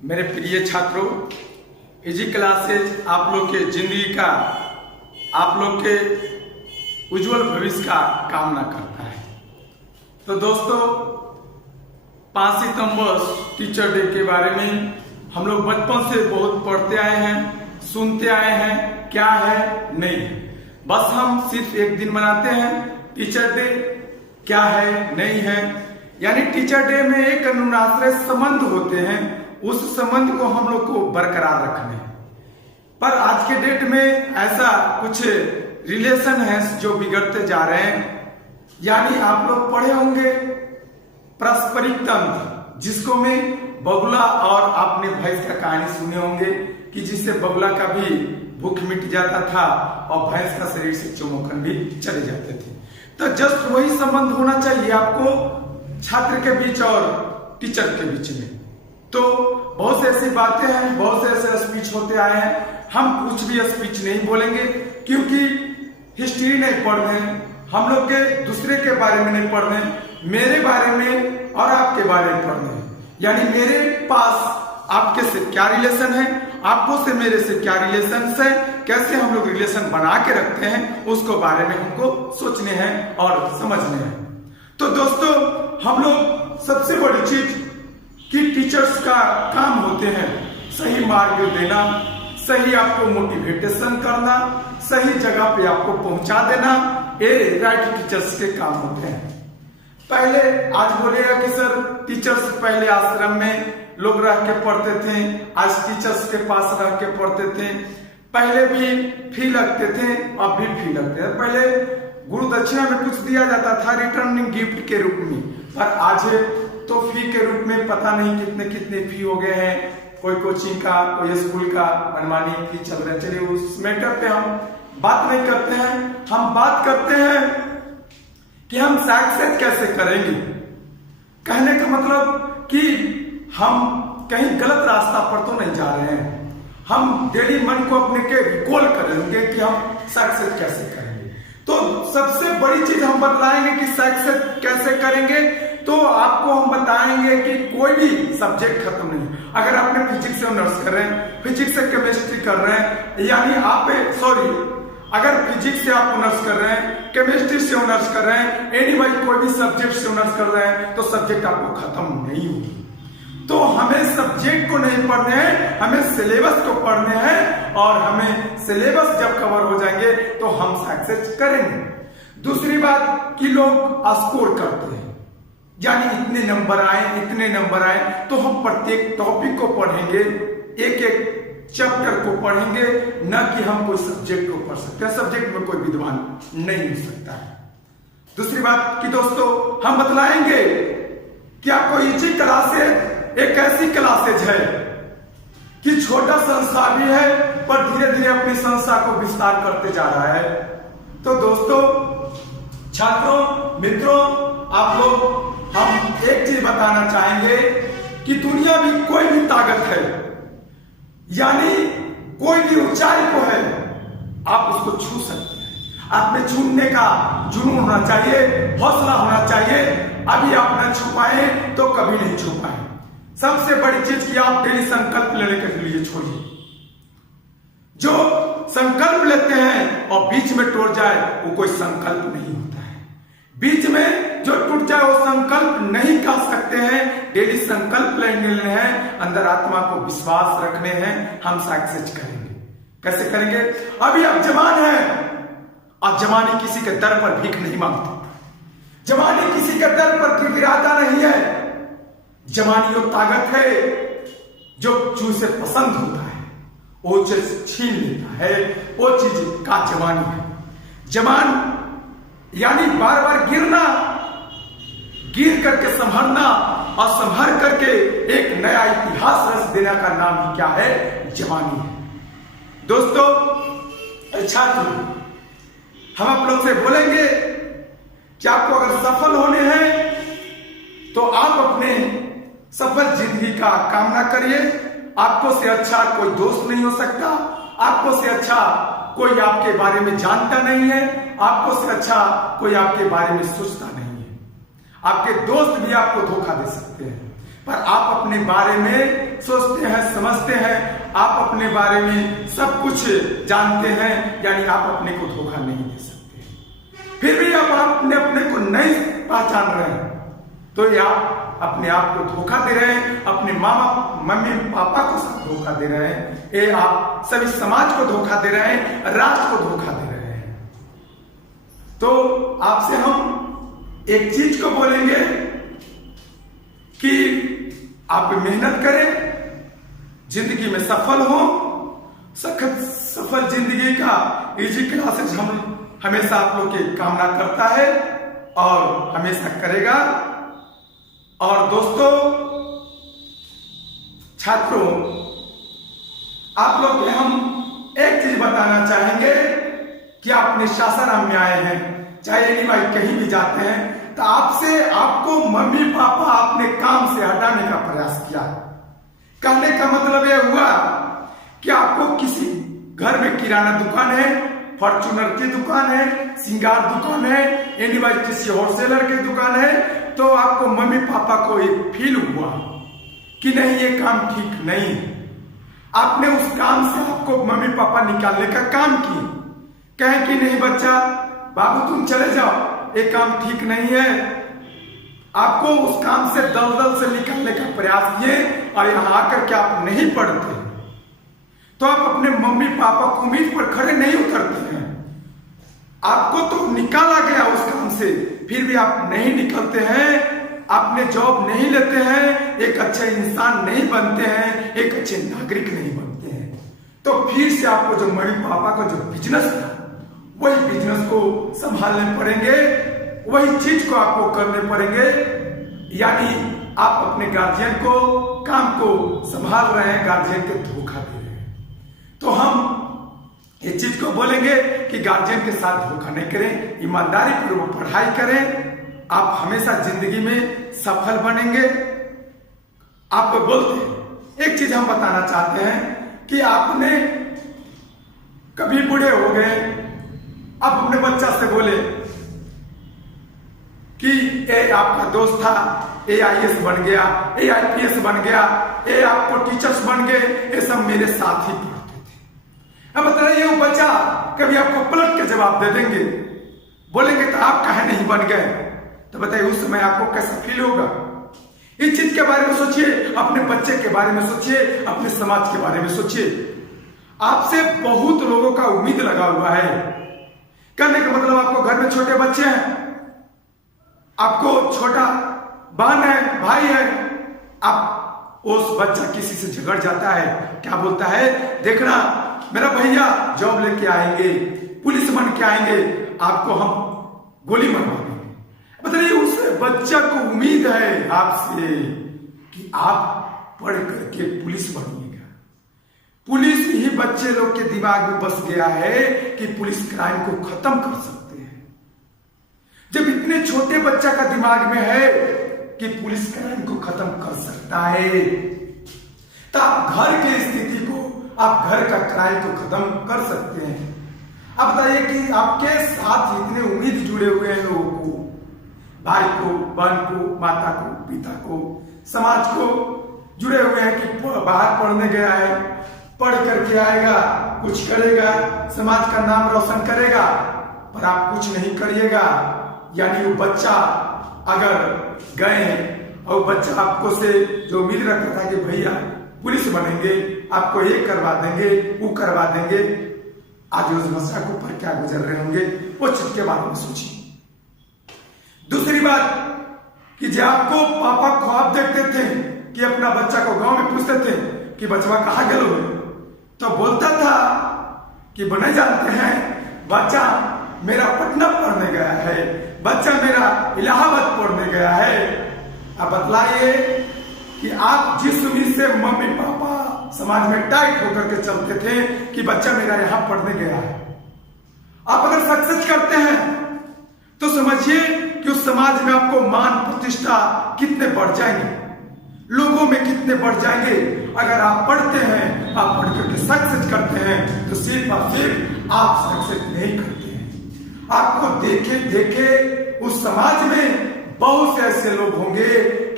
मेरे प्रिय छात्रों, इजी क्लासेज आप लोग के जिंदगी का, आप लोग के उज्जवल भविष्य का कामना करता है। तो दोस्तों, 5 सितंबर टीचर डे के बारे में हम लोग बचपन से बहुत पढ़ते आए हैं, सुनते आए हैं, क्या है नहीं है। बस हम सिर्फ एक दिन मनाते हैं टीचर डे, क्या है नहीं है। यानी टीचर डे में एक अनुनाश्रय संबंध होते हैं, उस संबंध को हम लोग को बरकरार रखने। पर आज के डेट में ऐसा कुछ रिलेशन है जो बिगड़ते जा रहे हैं। यानी आप लोग पढ़े होंगे पारस्परिक तंत्र, जिसको में बगुला और आपने भैंस का कहानी सुने होंगे कि जिससे बगुला का भी भूख मिट जाता था और भैंस का शरीर से चुमोकन भी चले जाते थे। तो जस्ट वही संबंध होना चाहिए आपको छात्र के बीच और टीचर के बीच में। तो बहुत से ऐसी बातें हैं, बहुत से ऐसे स्पीच होते आए हैं। हम कुछ भी स्पीच नहीं बोलेंगे क्योंकि हिस्ट्री नहीं पढ़ रहे हैं, हम लोग के दूसरे के बारे में नहीं पढ़ रहे हैं, मेरे बारे में और आपके बारे में पढ़ रहे हैं। यानी मेरे पास आपके से क्या रिलेशन है, आपको से मेरे से क्या रिलेशन है, कैसे हम लोग रिलेशन बना के रखते हैं, उसको बारे में हमको सोचने हैं और समझने हैं। तो दोस्तों, हम लोग सबसे बड़ी चीज कि टीचर्स का काम होते हैं सही मार्ग देना, सही आपको मोटिवेशन करना, सही जगह पे आपको पहुंचा देना। ये राइट टीचर्स के काम होते हैं। पहले आज बोलेगा कि सर टीचर्स पहले आश्रम में लोग रह के पढ़ते थे, आज टीचर्स के पास रह के पढ़ते थे। पहले भी फी लगते थे, अब भी फी लगते हैं। पहले गुरु दक्षिणा में कुछ दिया जाता था रिटर्निंग गिफ्ट के रूप में, पर आज तो फी के रूप में पता नहीं कितने कितने फी हो गए हैं। कोई कोचिंग का, कोई स्कूल का मनमानी फी चल रहा है। चलिए उस मैटर पे हम बात नहीं करते हैं। हम बात करते हैं कि हम सक्सेस कैसे करेंगे। कहने का मतलब कि हम कहीं गलत रास्ता पर तो नहीं जा रहे हैं। हम डेली मन को अपने के रिकॉल करेंगे कि हम सक्सेस कैसे करेंगे। तो सबसे बड़ी चीज हम बतलाएंगे कि सक्सेस कैसे करेंगे। तो आपको हम बताएंगे कि कोई भी सब्जेक्ट खत्म नहीं। अगर आपने फिजिक्स से ऑनर्स कर रहे हैं, फिजिक्स से केमिस्ट्री कर रहे हैं, यानी आप अगर फिजिक्स से आप ऑनर्स कर रहे हैं, केमिस्ट्री से ऑनर्स कर रहे हैं, एनीवाइज कोई भी सब्जेक्ट से ऑनर्स कर रहे हैं, तो सब्जेक्ट आपको खत्म नहीं होगी। तो हमें सब्जेक्ट को नहीं पढ़ने हैं, हमें सिलेबस को पढ़ने हैं। और हमें सिलेबस जब कवर हो जाएंगे तो हम सक्सेस करेंगे। दूसरी बात कि लोग स्कोर करते हैं, यानी इतने नंबर आए, इतने नंबर आए। तो हम प्रत्येक टॉपिक को पढ़ेंगे, एक एक चैप्टर को पढ़ेंगे, न कि हम कोई सब्जेक्ट को पढ़ सकते हैं। सब्जेक्ट में कोई विद्वान नहीं हो सकता है। दूसरी बात कि दोस्तों, हम बतलाएंगे कि आपको इजी क्लासेज एक ऐसी क्लासेज है कि छोटा संस्था भी है, पर धीरे धीरे अपनी संस्था को विस्तार करते जा रहा है। तो दोस्तों, छात्रों, मित्रों, आप लोग, हम एक चीज बताना चाहेंगे कि दुनिया में कोई भी ताकत है, यानी कोई भी ऊंचाई को है, आप उसको छू सकते हैं। आप में छूने का जुनून होना चाहिए, हौसला होना चाहिए। अभी आप न छू पाए तो कभी नहीं छू पाए। सबसे बड़ी चीज कि आप डेली संकल्प लेने के लिए छोड़िए। जो संकल्प लेते हैं और बीच में टूट जाए, वो कोई संकल्प नहीं होता है। बीच में जो टूट जाए वो संकल्प नहीं कर सकते हैं। डेली संकल्प लेने हैं, अंदर आत्मा को विश्वास रखने हैं, हम सक्सेस करेंगे। कैसे करेंगे? अभी आप जवान हैं और जवानी किसी के दर पर भीख नहीं मांगते, जवानी किसी के दर पर गिराता नहीं है। जवानी वो ताकत है जो चूसे पसंद होता है, वो चीज छीन लेता है, वो चीज का जवानी है। जवान यानी बार बार गिरना, गिर करके संभरना और संभर करके एक नया इतिहास रच देने का नाम ही क्या है? जवानी है। दोस्तों, छात्र, हम आप लोग से बोलेंगे कि आपको अगर सफल होने हैं तो आप अपने सफल जिंदगी का कामना करिए। आपको से अच्छा कोई दोस्त नहीं हो सकता, आपको से अच्छा कोई आपके बारे में जानता नहीं है, आपको से अच्छा कोई आपके बारे में सोचता नहीं है। आपके दोस्त भी आपको धोखा दे सकते हैं। पर आप अपने बारे में सोचते हैं, समझते हैं, आप अपने बारे में सब कुछ जानते हैं, यानी आप अपने को धोखा नहीं दे सकते। फिर भी आप अपने को नहीं पहचान रहे हैं, तो ये आप अपने आप को धोखा दे रहे हैं, अपने मम्मी पापा को धोखा दे रहे हैं, ये आप सभी समाज को धोखा दे रहे हैं, राष्ट्र को धोखा दे रहे हैं। तो आपसे हम एक चीज को बोलेंगे कि आप मेहनत करें, जिंदगी में सफल हो। सफल जिंदगी का इजी क्लासेस हम हमेशा आप लोग की कामना करता है और हमेशा करेगा। और दोस्तों, छात्रों, आप लोग को हम एक चीज बताना चाहेंगे कि आप निशासन में आए हैं, चाहे एनी भाई कहीं भी जाते हैं, तो आपको मम्मी पापा अपने काम से हटाने का प्रयास किया। कहने का मतलब यह हुआ कि आपको किसी घर में किराना दुकान है, फॉर्च्यूनर की दुकान है, सिंगार दुकान है, एनी भाई किसी होलसेलर की दुकान है, तो आपको मम्मी पापा को एक फील हुआ कि नहीं, ये काम ठीक नहीं। आपने उस काम से आपको मम्मी पापा निकालने का काम किए, कहें कि नहीं बच्चा, बाबू तुम चले जाओ, ये काम ठीक नहीं है। आपको उस काम से दलदल से निकालने का प्रयास किए और यहां आकर के आप नहीं पढ़ते, तो आप अपने मम्मी पापा को उम्मीद पर खड़े नहीं उतरते हैं। आपको तो निकाला गया उस काम से, फिर भी आप नहीं निकलते हैं, आपने जॉब नहीं लेते हैं, एक अच्छे इंसान नहीं बनते हैं, एक अच्छे नागरिक नहीं बनते हैं। तो फिर से आपको जो मम्मी पापा का जो बिजनेस था, वही बिजनेस को संभालने पड़ेंगे, वही चीज को आपको करने पड़ेंगे। यानी आप अपने गार्जियन को, काम को संभाल रहे हैं, गार्जियन के धोखा दे रहे हैं। तो हम इस चीज को बोलेंगे कि गार्जियन के साथ धोखा नहीं करें, ईमानदारी पूर्वक पढ़ाई करें, आप हमेशा जिंदगी में सफल बनेंगे। आपको बोलते हैं, एक चीज हम बताना चाहते हैं कि आपने कभी बूढ़े हो गए, आप अपने बच्चा से बोले कि ये आपका दोस्त था, ये IAS बन गया, ये IPS बन गया, ये आपको टीचर्स बन गए, ये सब मेरे साथ ही पढ़ते थे। अब बताइए, वो बच्चा कभी आपको पलट के जवाब दे देंगे, बोलेंगे तो आप काहे नहीं बन गए, तो बताइए उस समय आपको कैसा फील होगा। इस चीज के बारे में सोचिए, अपने बच्चे के बारे में सोचिए, अपने समाज के बारे में सोचिए। आपसे बहुत लोगों का उम्मीद लगा हुआ है। कहने का मतलब, आपको घर में छोटे बच्चे हैं, आपको छोटा बहन है, भाई है, आप उस बच्चा किसी से झगड़ जाता है, क्या बोलता है, देखना मेरा भैया जॉब लेके आएंगे, पुलिस बन के आएंगे, आपको हम गोली मरवा देंगे। बताइए, उस बच्चा को उम्मीद है आपसे कि आप पढ़ करके पुलिस बनिएगा। पुलिस ही बच्चे लोग के दिमाग में बस गया है कि पुलिस क्राइम को खत्म कर सकते हैं। जब इतने छोटे बच्चा का दिमाग में है कि पुलिस क्राइम को खत्म कर सकता है, तो आप घर की स्थिति को, आप घर का क्राइम को खत्म कर सकते हैं। अब बताइए कि आपके साथ इतने उम्मीद जुड़े हुए हैं लोगों को, भाई को, बहन को, माता को, पिता को, समाज को जुड़े हुए हैं कि बाहर पढ़ने गया है, पढ़ करके आएगा, कुछ करेगा, समाज का नाम रोशन करेगा, पर आप कुछ नहीं करिएगा। यानी वो बच्चा अगर गए और बच्चा आपको से जो उम्मीद रखता था कि भैया पुलिस बनेंगे, आपको ये करवा देंगे, वो करवा देंगे, आज उस बच्चा को पर क्या गुजर रहे होंगे, वो चीज के बारे में सोचिए। दूसरी बात कि जब आपको पापा ख्वाब देखते थे कि अपना बच्चा को गांव में पूछते थे कि बचवा कहाँ गए, तो बोलता था कि बने जानते हैं, बच्चा मेरा पटना पढ़ने गया है, बच्चा मेरा इलाहाबाद पढ़ने गया है। अब बतलाइए कि आप जिस उम्मीद से मम्मी पापा समाज में टाइट होकर के चलते थे कि बच्चा मेरा यहां पढ़ने गया है, आप अगर सक्सेस करते हैं तो समझिए कि उस समाज में आपको मान प्रतिष्ठा कितने बढ़ जाएंगे, लोगों में कितने बढ़ जाएंगे। अगर आप पढ़ते हैं, आप पढ़ करके सक्सेस करते हैं, तो सिर्फ और सिर्फ आप सक्सेस नहीं करते हैं। आपको देखे देखे उस समाज में बहुत से ऐसे लोग होंगे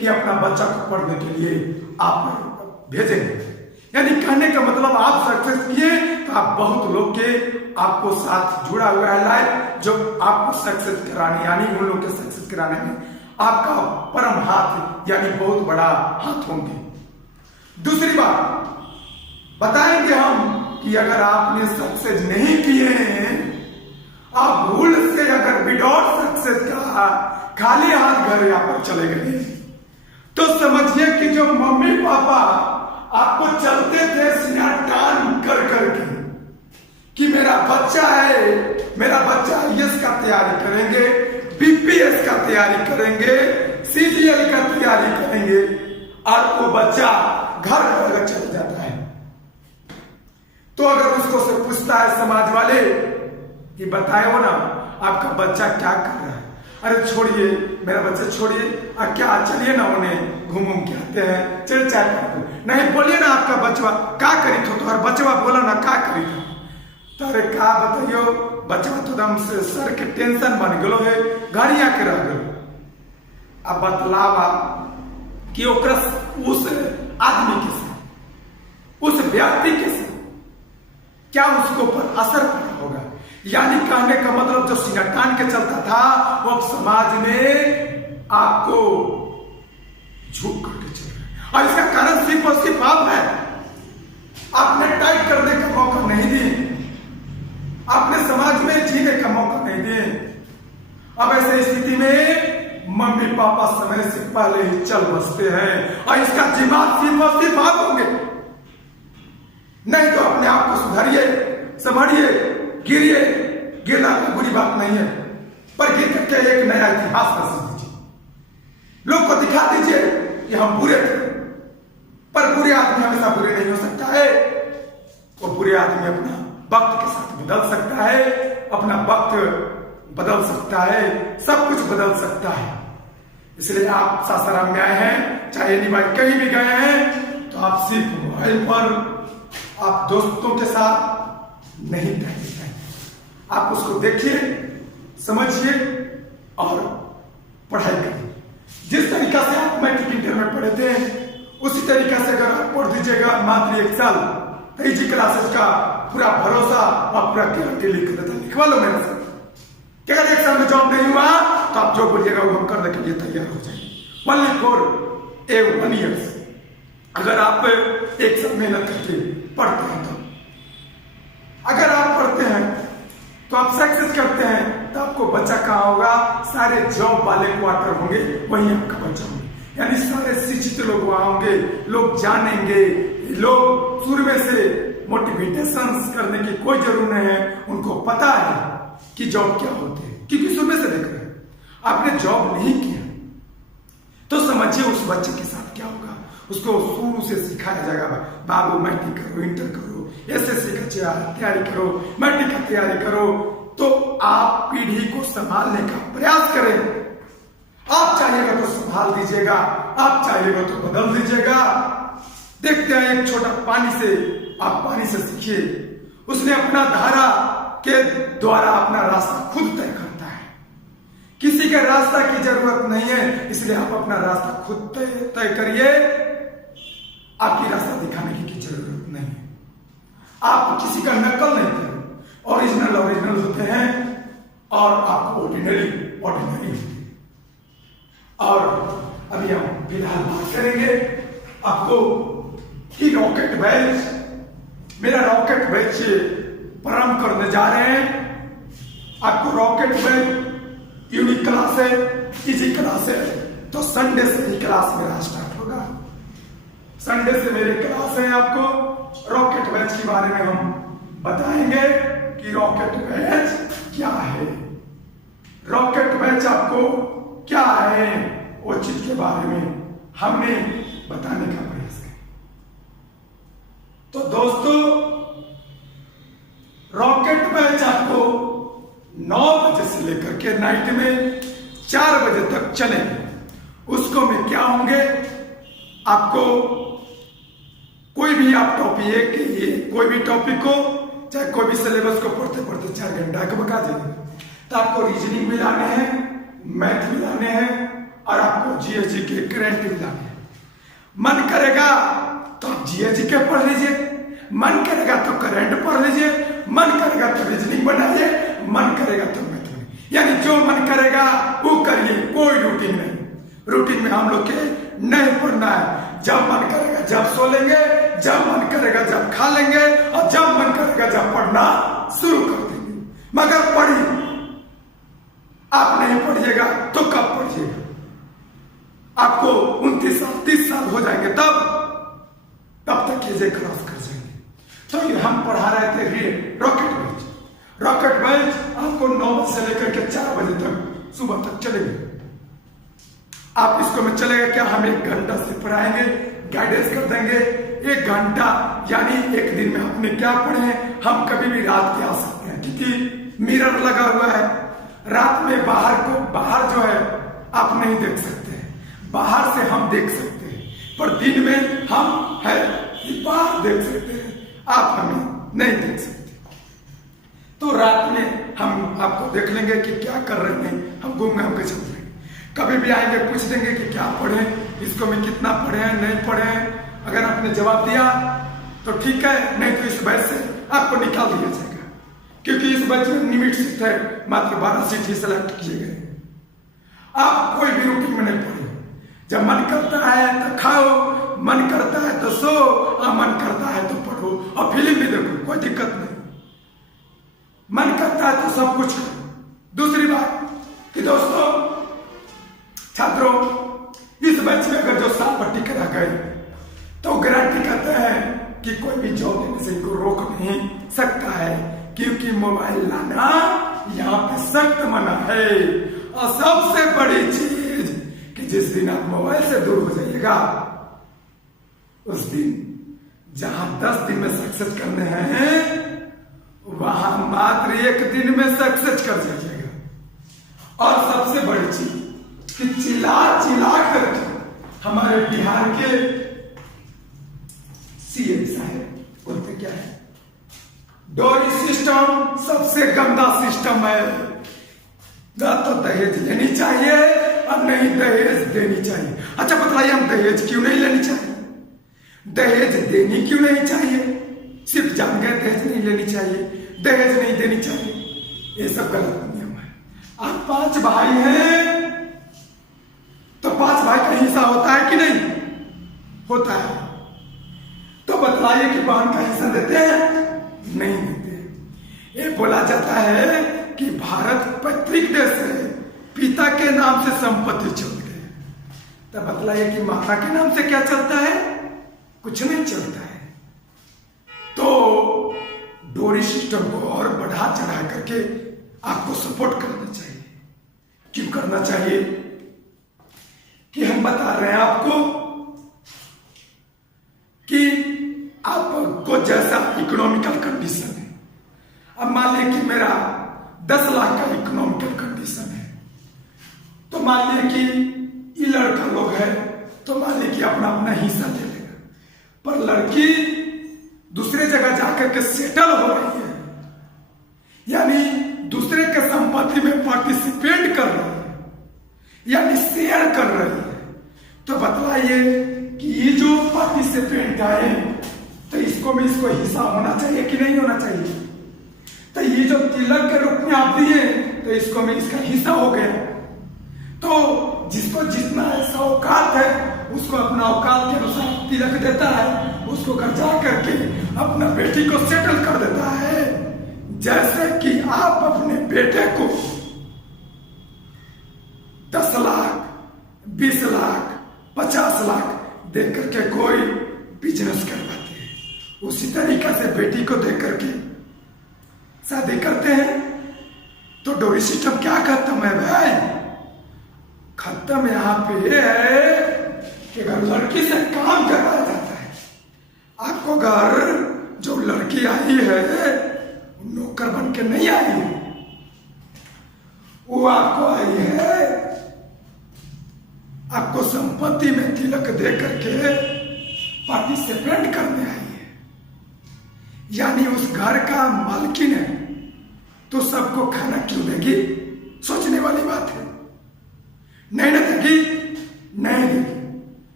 कि अपना बच्चा को पढ़ने के लिए आप भेजेंगे। यानी कहने का मतलब आप सक्सेस किए तो आप बहुत लोग के आपको साथ जुड़ा हुआ है लाइफ, जो आपको सक्सेस कराने यानी उन लोग के सक्सेस कराने में आपका परम हाथ यानी बहुत बड़ा हाथ होंगे। दूसरी बात बताएंगे हम कि अगर आपने सक्सेस नहीं किए हैं, आप भूल से अगर विदाउट सक्सेस का खाली हाथ घर यहाँ पर चले गए, तो समझिए कि जो मम्मी पापा आपको चलते थे सीना टान कर करके कि मेरा बच्चा है, मेरा बच्चा आईएएस का तैयारी करेंगे, बीपीएस का तैयारी करेंगे, सीजीएल का तैयारी करेंगे, और वो बच्चा घर अगर चल जाता है तो अगर उसको से पूछता है समाज वाले कि बताए हो ना आपका बच्चा क्या कर रहा है, अरे छोड़िए मेरा बच्चा छोड़िए, क्या चलिए ना उन्हें घूम के आते हैं, चल चाय नहीं बोलिए ना आपका बचवा क्या करी थो, तो हर बचवा बोला ना क्या करी थो, तो अरे क्या बताइयो बचवा तो एकदम से सर के टेंशन बन गलो है, घर आके रह गलो। अब बतलावा कि उस आदमी के साथ उस व्यक्ति के साथ क्या उसको पर असर पड़ा होगा। यानी कहने का मतलब जो सीना तान के चलता था वो समाज में आपको झुक करके चल रहा है, और इसका कारण सिर्फ और सिर्फ आप है। आपने टाइट करने का मौका नहीं दिए, आपने समाज में जीने का मौका नहीं दिए। अब ऐसे स्थिति में मम्मी पापा समय से पहले ही चल बसते हैं, और इसका जिम्मेदार सिर्फ और सिर्फ आप होंगे। नहीं तो अपने आप को सुधारिए, संभालिए, गिरिए, गिरना कोई बुरी बात नहीं है, पर गिर करके एक नया इतिहास रच दीजिए, लोग को दिखा दीजिए कि हम बुरे थे। पर बुरे आदमी हमेशा बुरे नहीं हो सकता है, वो बुरे आदमी अपना वक्त के साथ बदल सकता है, अपना वक्त बदल सकता है, सब कुछ बदल सकता है। इसलिए आप सासाराम में आए हैं, चाहे निवाई कहीं भी गए हैं, तो आप सिर्फ मोबाइल पर आप दोस्तों के साथ नहीं टहलते हैं, आप उसको देखिए, समझिए और पढ़ाई करिए। जिस तरीका से आप मैट्रिक इंटर में पढ़े थे उसी तरीका से अगर आप पढ़ दीजिएगा, मात्र 1 साल तो इजी क्लासेस का पूरा भरोसा और पूरा गारंटी लिख देता, लिखवा लो मेरे से कि अगर 1 साल में जॉब नहीं हुआ तो आप जो बोलिएगा वो हम करने के लिए तैयार हो जाएंगे। ओनली फॉर 1 ईयर अगर आप 1 साल मेहनत करके पढ़ते हैं, तो अगर आप पढ़ते हैं तो आप सक्सेस करते हैं, तो आपको बच्चा कहाँ होगा, सारे जॉब वाले क्वार्टर होंगे वहीं आपका बच्चा होंगे। यानी सारे शिक्षित लोग वहां होंगे, लोग जानेंगे, लोग शुरू में से मोटिवेशन करने की कोई जरूरत नहीं है, उनको पता है कि जॉब क्या होते हैं, क्योंकि शुरू में से देख रहे हैं। आपने जॉब नहीं किया तो समझिए उस बच्चे के साथ क्या होगा। उसको शुरू से सिखाया जाएगा, बाबू मैट्रिक करो, इंटर करो, एसएससी का तैयारी करो, मैट्रिक का तैयारी करो, तो आप पीढ़ी को संभालने का प्रयास करें। आप चाहिएगा तो संभाल दीजिएगा, आप चाहिएगा तो बदल दीजिएगा। देखते हैं एक छोटा पानी से, आप पानी से सीखिए, उसने अपना धारा के द्वारा अपना रास्ता खुद तय करता है, किसी के रास्ता की जरूरत नहीं है। इसलिए आप अपना रास्ता खुद तय करिए, आपकी रास्ता दिखाने की जरूरत नहीं है। आप किसी का नकल नहीं करें, ओरिजिनल होते हैं और आप ऑर्डिनरी होते हैं। और अभी हम फिलहाल बात करेंगे आपको कि रॉकेट बैच, मेरा रॉकेट बैच प्रारंभ करने जा रहे हैं। आपको रॉकेट बैच यूनिक क्लास है, इजी क्लास है, तो संडे से ही क्लास मेरा स्टार्ट होगा। संडे से मेरी क्लास है, आपको रॉकेट बैच के बारे में हम बताएंगे कि रॉकेट बैच क्या है, रॉकेट बैच आपको क्या है, वो चीज के बारे में हमने बताने का प्रयास किया। तो दोस्तों रॉकेट बैच आपको 9 बजे से लेकर के नाइट में 4 बजे तक चलेंगे। उसको में क्या होंगे, आपको कोई भी आप टॉपिक ये कोई भी टॉपिक को, चाहे कोई भी सिलेबस को पढ़ते पढ़ते 4 घंटा के बका जाएंगे। तो आपको रीजनिंग भी लाने हैं, मैथ भी लाने हैं, और आपको जीएसजी के करंट भी लाने हैं। मन करेगा तो आप जीएसजी के पढ़ लीजिए, मन करेगा तो करंट पढ़ लीजिए, मन करेगा तो रीजनिंग बनाइए, मन करेगा तो मैथमेटिक्स, यानी जो मन करेगा वो करिए, कोई रूटीन नहीं। रूटीन में हम लोग के नहीं पढ़ना है। जब मन करेगा जब सो लेंगे, जब मन करेगा जब खा लेंगे, और जब मन करेगा जब पढ़ना शुरू कर देंगे। मगर पढ़िए, आप नहीं पढ़िएगा तो कब पढ़िएगा? आपको 29 साल 30 साल हो जाएंगे, तब तक ये क्रॉस कर जाएंगे। तो ये हम पढ़ा रहे थे रॉकेट बैच। रॉकेट बैच आपको 9 बजे से लेकर के 4 बजे तक सुबह तक चलेंगे। आप इसको में चलेगा क्या? हम 1 घंटा से पढ़ाएंगे, गाइडेंस कर देंगे। 1 घंटा यानी एक दिन में आपने क्या पढ़े, हम कभी भी रात के आ सकते हैं, क्योंकि मिरर लगा हुआ है। रात में बाहर जो है आप नहीं देख सकते हैं, बाहर से हम देख सकते हैं, पर दिन में हम है बाहर देख सकते हैं, आप हमें नहीं देख सकते। तो रात में हम आपको देख लेंगे कि क्या कर रहे हैं, हम घूम घाम के चल जाएंगे। कभी भी आएंगे पूछ देंगे कि क्या पढ़े, इसको में कितना पढ़े हैं, नहीं पढ़े हैं। अगर आपने जवाब दिया तो ठीक है, नहीं तो इस बैच से आपको निकाल दिया जाएगा, क्योंकि इस बैच में लिमिट सीट है, मात्र 12 सीट ही सिलेक्ट किए गए। आप कोई भी रूटीन में नहीं पढ़े। जब मन करता है तो खाओ, मन करता है तो सो, और मन करता है तो पढ़ो, और फिल्म भी देखो, कोई दिक्कत नहीं। मन करता है तो सब कुछ करो। दूसरी बात कि दोस्तों छात्रों, इस बैच में अगर जो साल भर टिके रह गए तो गारंटी करते हैं कि कोई भी जॉब लेने से इनको रोक नहीं सकता है, क्योंकि मोबाइल लाना यहाँ पे सख्त मना है। और सबसे बड़ी चीज कि जिस दिन आप मोबाइल से दूर हो जाइएगा, उस दिन जहां 10 दिन में सक्सेस करने हैं, वहां मात्र 1 दिन में सक्सेस कर जाइएगा। और सबसे बड़ी चीज कि चिल्ला करके हमारे बिहार के सीएम साहब बोलते क्या है, डोरी सिस्टम सबसे गंदा सिस्टम है, ना तो दहेज लेनी चाहिए और नहीं दहेज देनी चाहिए। अच्छा बताइए, हम दहेज क्यों नहीं लेनी चाहिए, दहेज देनी क्यों नहीं चाहिए? सिर्फ जान गए दहेज नहीं लेनी चाहिए, दहेज नहीं देनी चाहिए, ये सब गलत नियम है। आप 5 भाई हैं तो 5 भाई का हिस्सा होता है कि नहीं होता है? तो बतलाइए कि बहन का हिस्सा देते हैं? नहीं देते। ये बोला जाता है कि भारत पैतृक देश है, पिता के नाम से संपत्ति चलती है। तो बतलाइए कि माता के नाम से क्या चलता है? कुछ नहीं चलता है। तो डोरी सिस्टम को और बढ़ा चढ़ा करके आपको सपोर्ट करना चाहिए। क्यों करना चाहिए? कि हम बता रहे हैं आपको कि आपको जैसा इकोनॉमिकल कंडीशन है, अब मान लीजिए कि मेरा 10 लाख का इकोनॉमिकल कंडीशन है, तो मान लीजिए कि ये लड़का लोग है तो मान लीजिए कि अपना अपना हिस्सा ले लेगा, पर लड़की दूसरे जगह जाकर के सेटल हो रही है, यानी दूसरे के संपत्ति में पार्टिसिपेट कर रही है, यानी शेयर कर रही है। तो बतलाइए कि ये जो पार्टिसिपेंट है, तो इसको हिस्सा होना चाहिए कि नहीं होना चाहिए? तो ये जो तिलक के रूप में आप दिए, तो इसको में इसका हिस्सा हो गया। तो जिसको जितना ऐसा औकात है, उसको अपना औकात के अनुसार तिलक देता है, उसको घर जा करके अपना बेटी को सेटल कर देता है। जैसे कि आप अपने बेटे को 10 लाख, 20 लाख, 50 लाख दे करके कोई बिजनेस करवाते हैं, उसी तरीका से बेटी को दे करके शादी करते हैं। तो डोरी सिस्टम क्या खत्म है भाई? खत्म यहाँ पे ये है कि अगर लड़की से काम करवाया जाता है, आपको घर जो लड़की आई है नौकर बन के नहीं आई है, वो आपको आई है आपको संपत्ति में तिलक दे करके पार्टिसिपेट करने आई है, यानी उस घर का मालकिन है, तो सबको खाना क्यों देगी? सोचने वाली बात है। नहीं ना देगी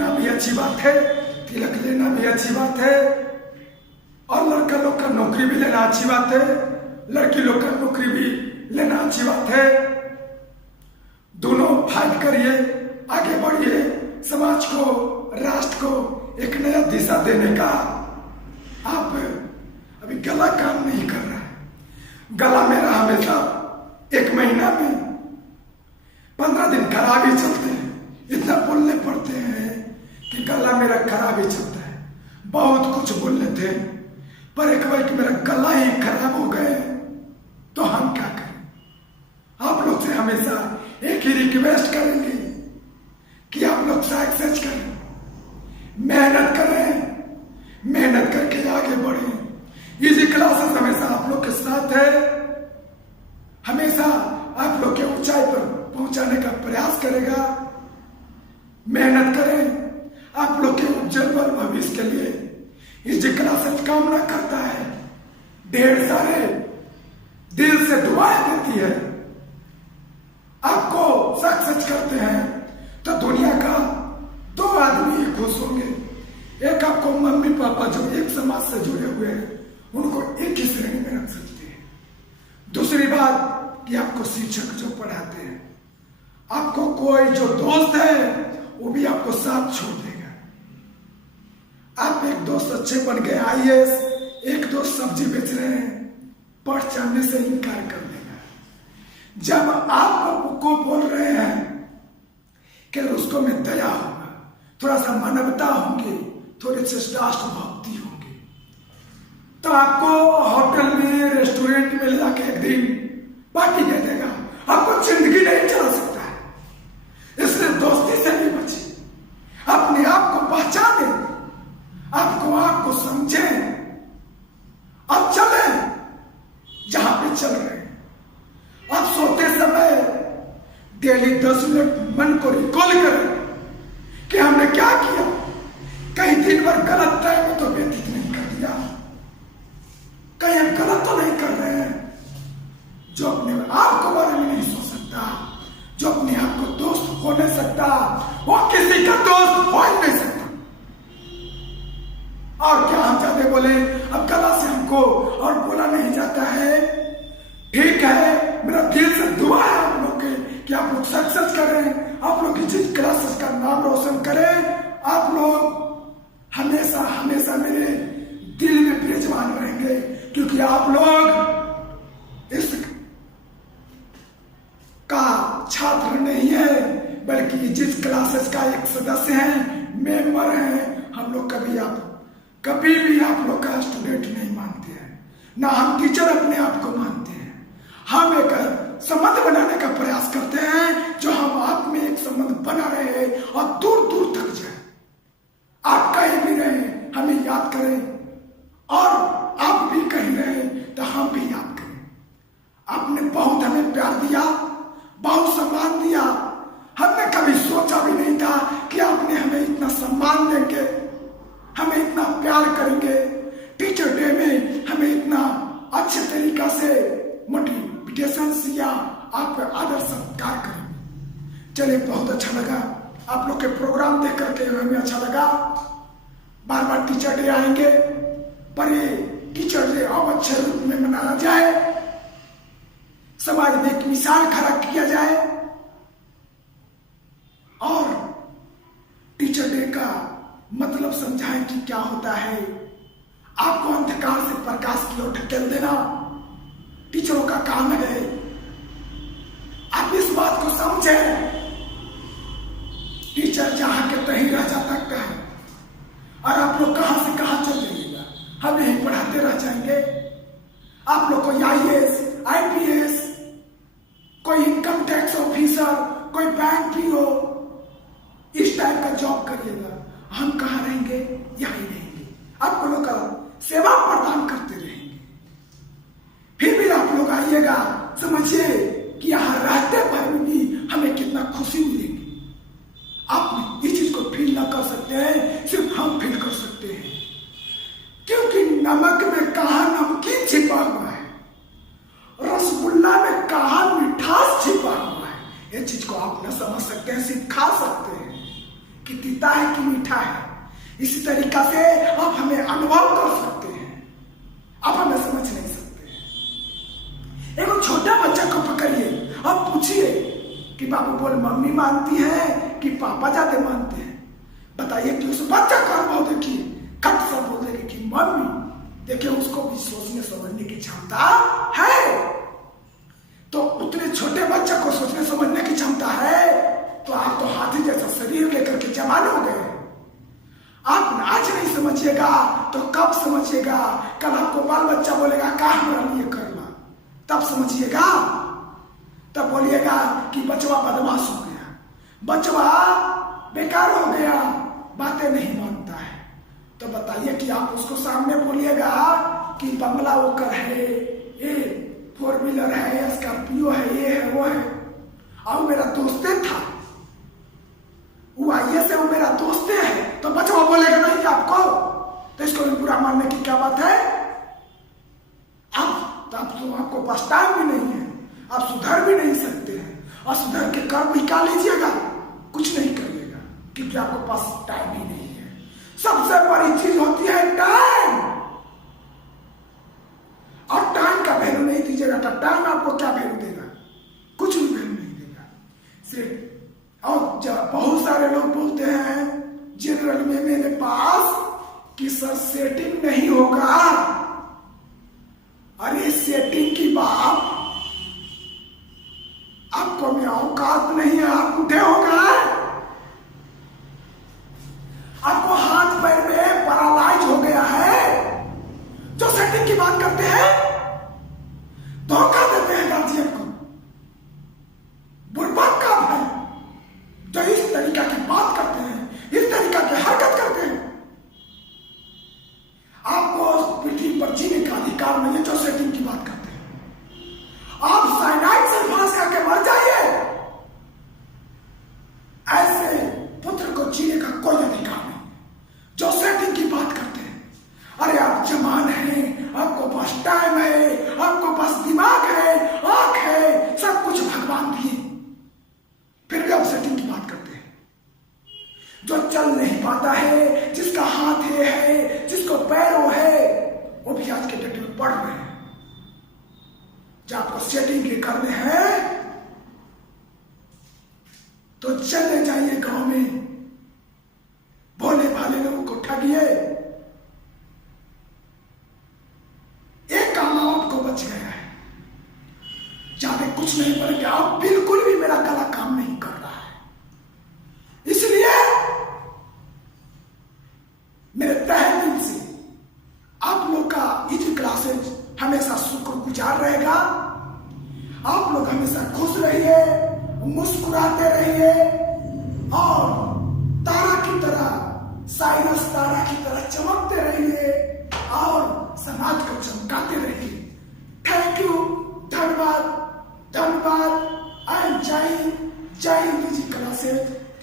सीखना भी अच्छी बात है, तिलक लेना भी अच्छी बात है, और लड़का लोग का नौकरी भी लेना अच्छी बात है, लड़की लोग का नौकरी भी लेना अच्छी बात है। दोनों फाइट करिए, आगे बढ़िए, समाज को, राष्ट्र को एक नया दिशा देने का। आप अभी गला काम नहीं कर रहा है। गला मेरा हमेशा 1 महीना में 15 दिन खराब ही चलते हैं। इतना बोलने पड़ते हैं कि गला मेरा खराब ही चलता है। बहुत कुछ बोलने थे, पर एक बार कि मेरा गला ही खराब हो गए तो हम क्या करें। आप लोग से हमेशा एक ही रिक्वेस्ट करेंगे कि आप लोग सक्सेस करें, मेहनत करें, मेहनत करके आगे बढ़ें। इजी क्लासेस हमेशा आप लोग के साथ है, हमेशा आप लोग के ऊंचाई पर पहुंचाने का प्रयास करेगा। मेहनत करें, आप लोग के उज्जवल भविष्य के लिए इजी क्लासेस कामना करता है। ढेर सारे दिल से दुआएं देती है। आपको सक्सेस करते हैं तो दुनिया का 2 आदमी ही खुश होंगे। एक आपको मम्मी पापा जो एक समाज से जुड़े हुए हैं, उनको एक ही श्रेणी में रख सकते हैं। दूसरी बात कि आपको शिक्षक जो पढ़ाते हैं, आपको कोई जो दोस्त है वो भी आपको साथ छोड़ देगा। आप एक दोस्त अच्छे बन गए IAS, एक दोस्त सब्जी बेच रहे हैं, पढ़ जाने से इनकार कर देगा। जब आप को बोल रहे हैं कि उसको में दया होगा, थोड़ा सा मानवता होगी, थोड़े से राष्ट्र भक्ति होगी, तो आपको होटल में, रेस्टोरेंट में ले जाके एक दिन पार्टी दे देगा। आपको जिंदगी नहीं चला सकता है। इसलिए दोस्ती से नहीं बची। अपने आप को पहचाने, आपको समझे, अब चले जहां पे चल रहे हैं। अब सोते समय डेली 10 मिनट मन को रिकॉल करें कि हमने क्या किया। कहीं दिन भर गलत टाइम में तो व्यतीत नहीं कर दिया, कहीं हम गलत तो नहीं कर रहे हैं। जो अपने आप के बारे में नहीं सोच सकता, जो अपने आप को दोस्त हो नहीं सकता, वो किसी का दोस्त हो ही नहीं सकता। और क्या हम चाहते बोले, अब गला से हमको और बोला नहीं जाता है। ठीक है, मेरा दिल से दुआ है आप लोग के कि आप लोग सक्सेस करें, आप लोग इस क्लासेस का नाम रोशन करें। आप लोग हमेशा हमेशा मेरे दिल में बेजबान रहेंगे, क्योंकि आप लोग इस का छात्र नहीं है, बल्कि जिस क्लासेस का एक सदस्य हैं, मेंबर हैं। हम लोग कभी भी आप लोग का स्टूडेंट नहीं मानते हैं, ना हम टीचर अपने आप को मानते हैं। हम एक संबंध बनाने का प्रयास करते हैं, जो हम आप में एक संबंध बना रहे हैं और दूर दूर तक जाए। आप कहीं भी रहे हमें याद करें, और आप भी कहीं रहे तो हम भी याद करें। आपने बहुत हमें प्यार दिया, बहुत सम्मान दिया। हमने कभी सोचा भी नहीं था कि आपने हमें इतना सम्मान देंगे, हमें इतना प्यार करेंगे। टीचर डे में हमें इतना अच्छे तरीका से मोटिवेशन या आपका आदर सत्कार करेंगे। चलिए, बहुत अच्छा लगा आप लोग के प्रोग्राम देख करके, हमें अच्छा लगा। बार बार टीचर डे आएंगे, पर ये टीचर डे अब अच्छे रूप में मनाया जाए, समाज में एक मिसाल खड़ा किया जाए, और टीचर डे का मतलब समझाएं कि क्या होता है। आपको अंधकार से प्रकाश की ओर ढकेल देना टीचरों का काम है। आप इस बात को समझें, टीचर जहां के तहीं रह जाता है, और आप लोग कहां से कहां चल जाइएगा, हम यहीं पढ़ाते रह जाएंगे। आप लोग को IAS, IPS, कोई इनकम टैक्स ऑफिसर, कोई बैंक PO, इस टाइप का जॉब करिएगा। हम कहाँ रहेंगे, यहीं रहेंगे, आप लोग का सेवा प्रदान करते रहेंगे। फिर भी आप लोग आइएगा, समझिए कि यहाँ रहते पर भी हमें कितना खुशी मिलेगी। आप इस चीज को फील ना कर सकते हैं, सिर्फ हम फील कर सकते हैं, क्योंकि नमक में कहाँ नमकीन छिपा हुआ है, रसगुल्ला में कहाँ मिठास छिपा हुआ है। ये चीज को आप न समझ सकते हैं, सिर्फ खा सकते हैं। कि तीता है कि मीठा है। इसी तरीका से आप हमें अनुभव कर सकते हैं, आप हमें समझ नहीं सकते। एक छोटा बच्चा को पकड़िए, आप पूछिए कि बाबू बोल मम्मी मानती है कि पापा ज्यादा मानते हैं। बताइए कि उस बच्चा का अनुभव देखिए, खट सा बोल देगा कि मम्मी। देखिए उसको भी सोचने समझने की क्षमता है। तो उतने छोटे बच्चे को सोचने समझने की क्षमता है, तो आप तो हाथी जैसा शरीर लेकर के जवान हो गए। आप आज नहीं समझिएगा तो कब समझिएगा? कल आपको बाल बच्चा बोलेगा का हमारा लिए करना, तब समझिएगा। तब बोलिएगा कि बचवा बदमाश हो गया, बचवा बेकार हो गया, बातें नहीं मानता है। तो बताइए कि आप उसको सामने बोलिएगा कि बंगला ओकर है, ये 4 व्हीलर है, स्कॉर्पियो है, ये है वो है, और मेरा दोस्ते था, वो आइए से वो मेरा दोस्ते है। तो बचवा बोलेगा नहीं आपको, तो इसको भी बुरा मानने की क्या बात है? अब तो आपको पास टाइम भी नहीं है, आप सुधर भी नहीं सकते हैं, और सुधर के कर्म ही क्या लीजिएगा? कुछ नहीं करिएगा, क्योंकि आपके पास टाइम ही नहीं है। सबसे बड़ी चीज होती है टाइम, और टाइम का वैल्यू नहीं दीजिएगा तो टाइम आपको क्या वैल्यू देगा? कुछ भी वैल्यू नहीं देगा सिर्फ। और जब बहुत सारे लोग बोलते हैं जनरल में मेरे पास कि सर सेटिंग नहीं होगा, अरे सेटिंग की बात आपको में औकात नहीं है, आप उठे होगा, आपको हाथ पैर में पैरालाइज हो गया है। जो सेटिंग की बात करते हैं धोखा देते हैं गार्जियन को, बुर्बक काम है। जो इस तरीका की बात करते हैं, इस तरीका की हरकत करते हैं, आपको पृथ्वी पर जीने का अधिकार नहीं है। जो सेटिंग की बात करते हैं, आप साइनाइड से फांस करके मर जाइए, ऐसे पुत्र को जीने का कोई अधिकार नहीं। जो सेटिंग की बात करते हैं, अरे आप जवान हैं, आपको पास टाइम है, आपको पास दिमाग है, आंख है, सब कुछ भगवान दिए, फिर भी आप सेटिंग की बात करते हैं। जो चल नहीं पाता है, जिसका हाथ है, जिसको पैरों है, वो भी आज के डेट में पढ़ रहे हैं। जब आपको सेटिंग के करने हैं तो चले जाइए गांव में, भोले भाले लोगों को ठगिए, एक काम आपको बच गया है, ज्यादा कुछ नहीं पड़ेगा। आप बिल्कुल भी मेरा गला काम नहीं कर रहा है, इसलिए मेरे तहे दिल से आप लोग का इजी क्लासेज हमेशा शुक्रगुजार रहेगा। आप लोग हमेशा खुश रहिए, मुस्कुराते रहिए, और तारा की तरह, साइरस तारा की तरह चमकते रहिए, और समाज को चमकाते रहिए। थैंक यू, धन्यवाद, धन्यवाद। आई एम जय हिंद, जय हिंद जी क्लासेज।